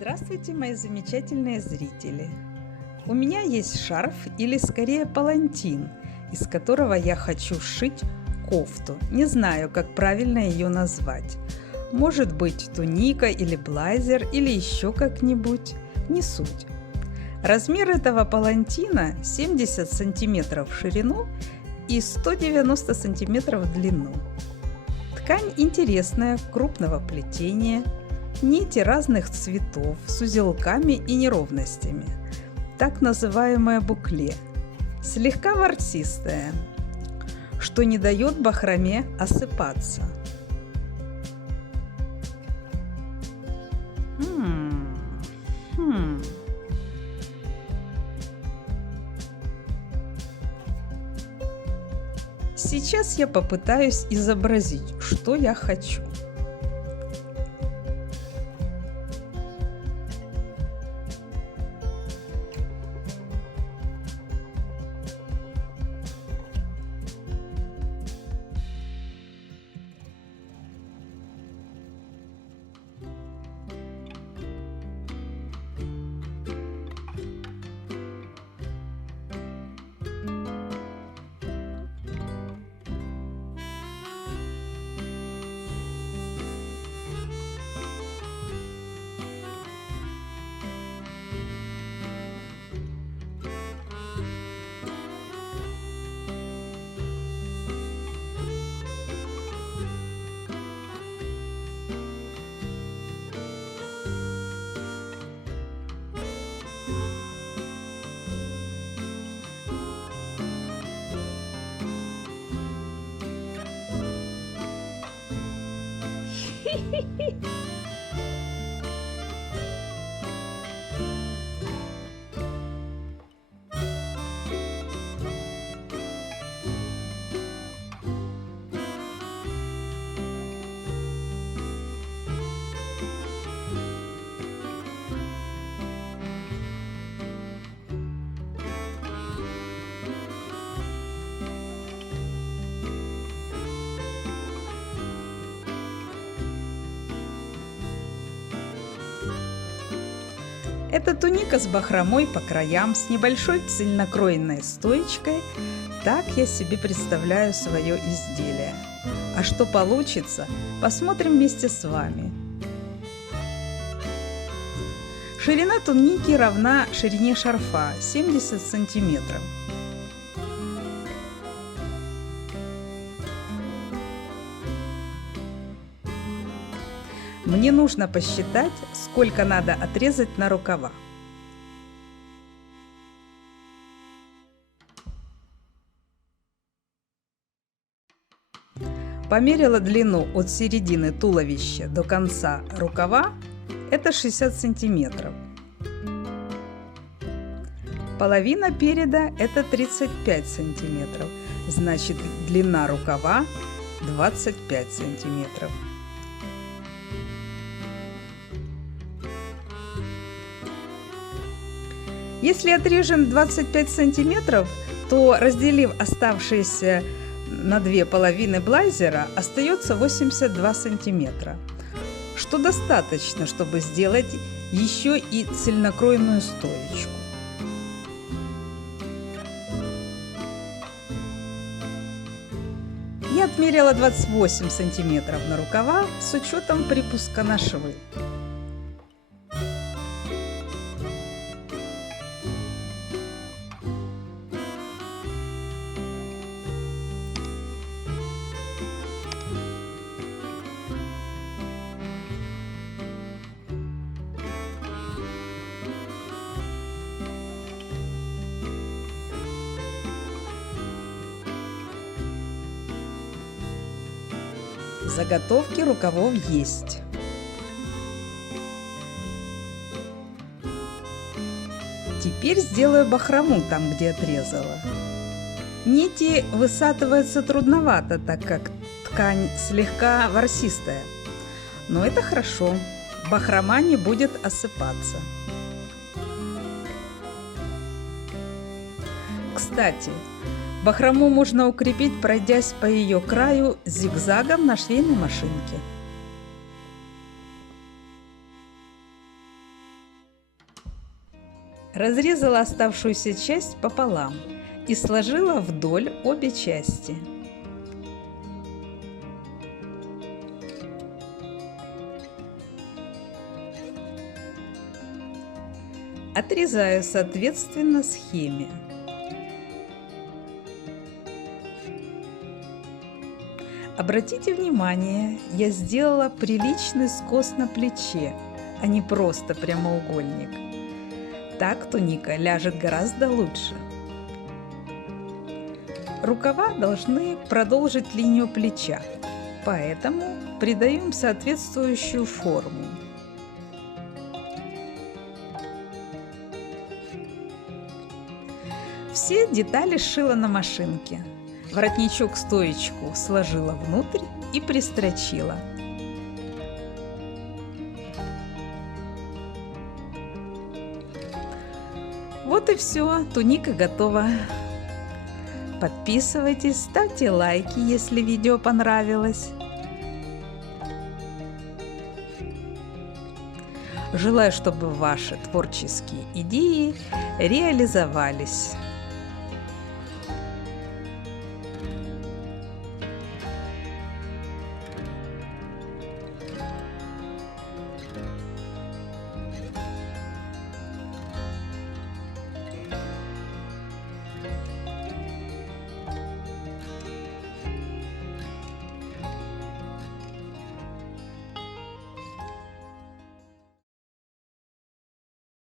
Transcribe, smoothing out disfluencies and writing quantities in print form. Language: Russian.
Здравствуйте, мои замечательные зрители! У меня есть шарф или скорее палантин, из которого я хочу сшить кофту. Не знаю, как правильно ее назвать. Может быть туника или блайзер или еще как-нибудь. Не суть. Размер этого палантина 70 сантиметров в ширину и 190 сантиметров в длину. Ткань интересная, крупного плетения. Нити разных цветов с узелками и неровностями, так называемое букле, слегка ворсистое, что не дает бахроме осыпаться. Сейчас я попытаюсь изобразить, что я хочу. Это туника с бахромой по краям, с небольшой цельнокроенной стоечкой. Так я себе представляю свое изделие. А что получится, посмотрим вместе с вами. Ширина туники равна ширине шарфа 70 сантиметров. Мне нужно посчитать, сколько надо отрезать на рукава. Померила длину от середины туловища до конца рукава, это 60 сантиметров. Половина переда это 35 сантиметров, значит длина рукава 25 сантиметров. Если отрежем 25 сантиметров, то, разделив оставшиеся на две половины блайзера, остается 82 сантиметра, что достаточно, чтобы сделать еще и цельнокроенную стоечку. Я отмерила 28 сантиметров на рукава с учетом припуска на швы. Заготовки рукавов есть. Теперь сделаю бахрому там, где отрезала. Нити высатываются трудновато, так как ткань слегка ворсистая. Но это хорошо, бахрома не будет осыпаться. Кстати, бахрому можно укрепить, пройдясь по ее краю зигзагом на швейной машинке. Разрезала оставшуюся часть пополам и сложила вдоль обе части. Отрезаю соответственно схеме. Обратите внимание, я сделала приличный скос на плече, а не просто прямоугольник. Так туника ляжет гораздо лучше. Рукава должны продолжить линию плеча, поэтому придаем соответствующую форму. Все детали сшила на машинке. Воротничок-стоечку сложила внутрь и пристрочила. Вот и все, туника готова. Подписывайтесь, ставьте лайки, если видео понравилось. Желаю, чтобы ваши творческие идеи реализовались.